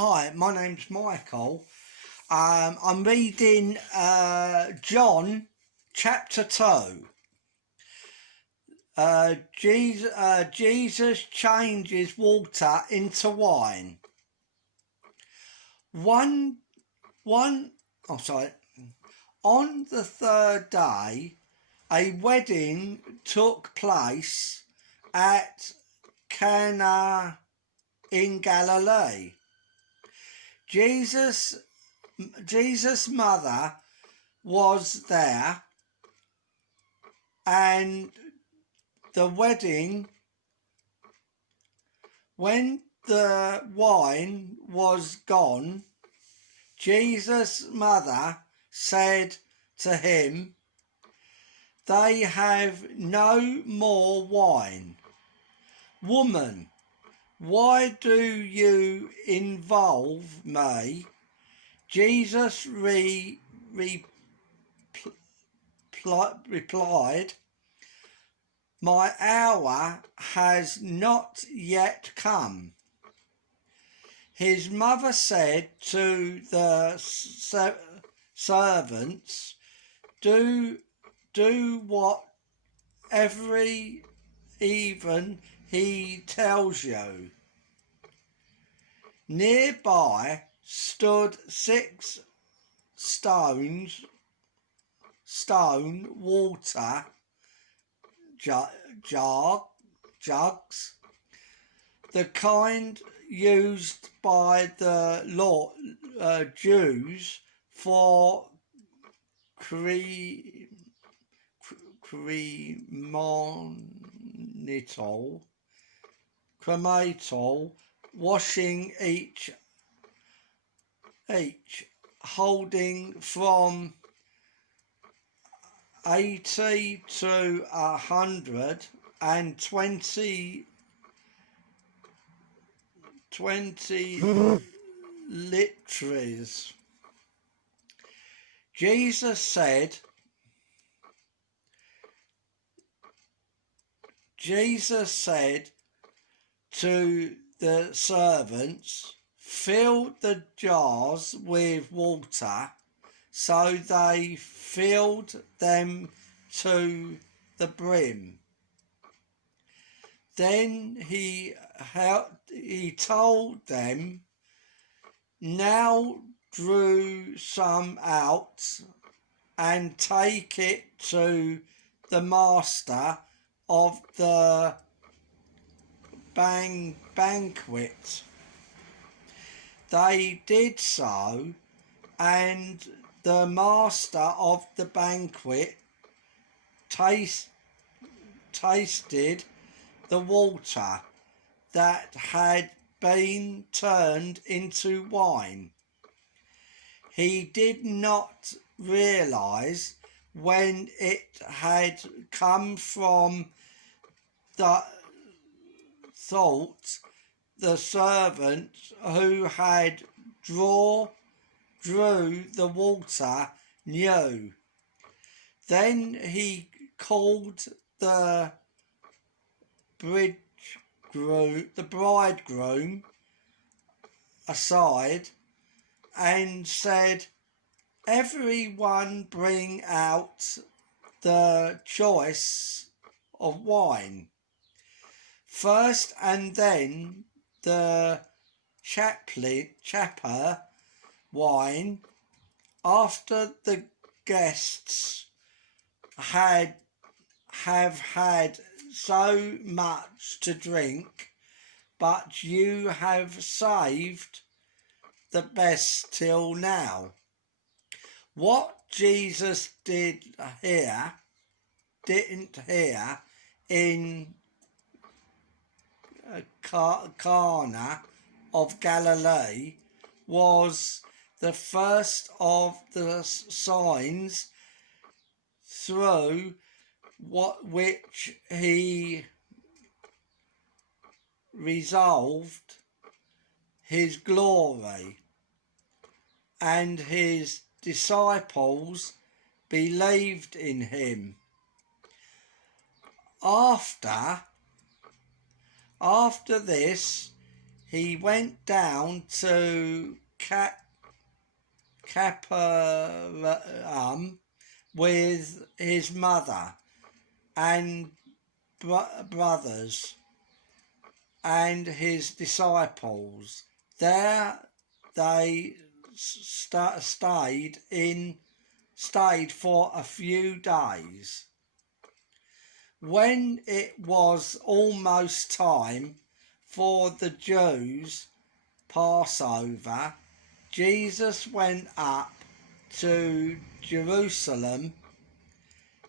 Hi, my name's Michael. I'm reading John chapter 2. Jesus changes water into wine. One, oh sorry. On the third day, a wedding took place at Cana in Galilee. Jesus' mother was there, and the wedding, when the wine was gone, Jesus' mother said to him, "They have no more wine." "Woman, why do you involve me?" Jesus replied, "My hour has not yet come." His mother said to the servants, Do whatever even he tells you." Nearby stood 6 stone water jugs, the kind used by the Jews for crematal washing, each holding from 80 to 120 liters. Jesus said to the servants, "Fill the jars with water." So they filled them to the brim. Then he told them, "Now draw some out and take it to the master of the banquet." They did so, and the master of the banquet tasted the water that had been turned into wine. He did not realize when it had come from. Thought the servant who had drew the water knew. Then he called the bridegroom aside and said, "Everyone bring out the choice of wine first, and then the chaper wine, after the guests have had so much to drink, but you have saved the best till now." What Jesus didn't hear in Cana of Galilee was the first of the signs through which he resolved his glory, and his disciples believed in him. After this, he went down to Capernaum with his mother and brothers and his disciples. There they stayed for a few days. When it was almost time for the Jews' Passover, Jesus went up to Jerusalem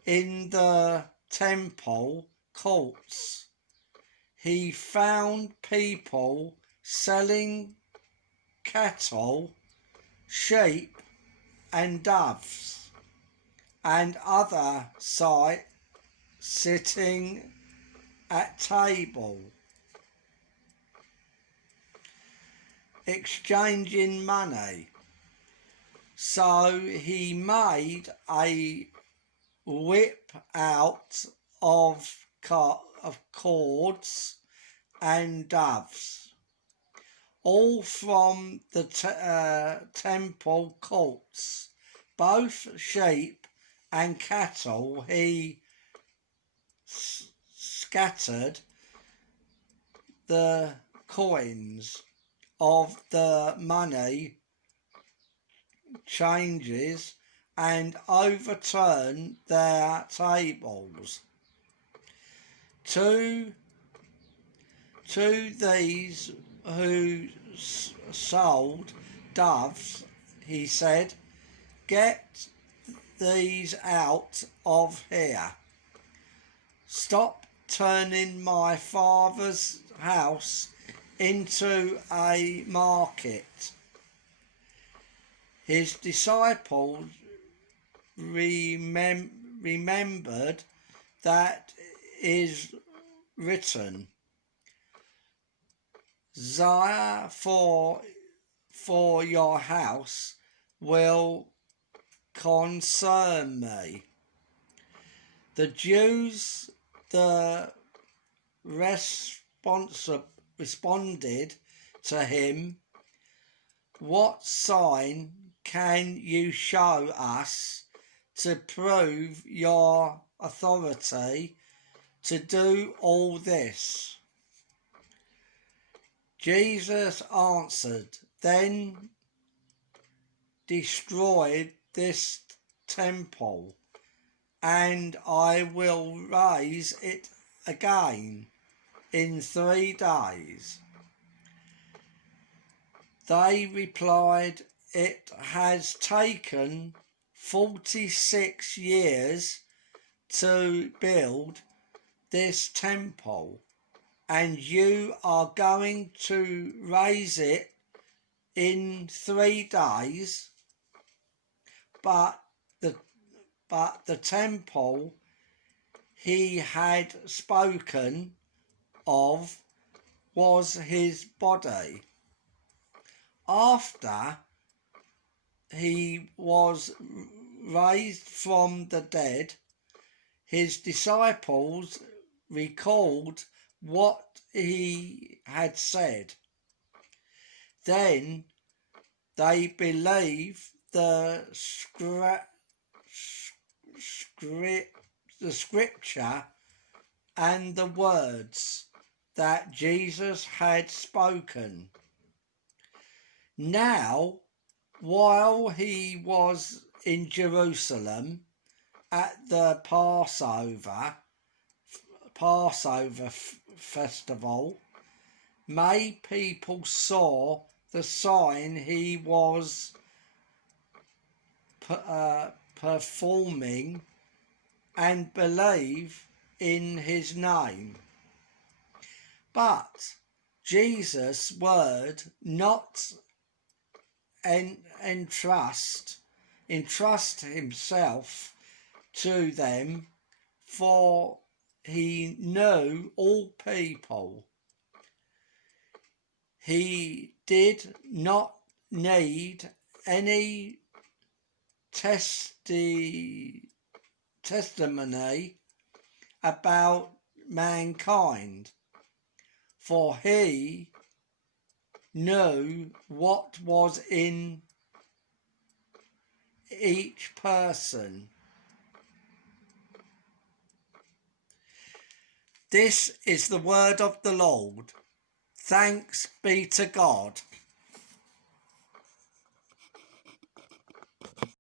in the temple courts. He found people selling cattle, sheep and doves, and other sitting at table, exchanging money. So he made a whip out of cords and doves, all from the temple courts. Both sheep and cattle he scattered the coins of the money changes and overturned their tables. To these who sold doves, he said, "Get these out of here. Stop turning my Father's house into a market." His disciples remembered that is written, "Desire for your house will concern me." The Jews responded to him, "What sign can you show us to prove your authority to do all this?" Jesus answered, "Then destroy this temple, and I will raise it again in 3 days." They replied, "It has taken 46 years to build this temple, and you are going to raise it in 3 days? But the temple he had spoken of was his body. After he was raised from the dead, his disciples recalled what he had said. Then they believed the scripture and the words that Jesus had spoken. Now, while he was in Jerusalem at the Passover festival, many people saw the sign he was performing and believe in his name. But Jesus' word not entrust himself to them, for he knew all people. He did not need any testimony about mankind, for he knew what was in each person. This is the word of the Lord. Thanks be to God.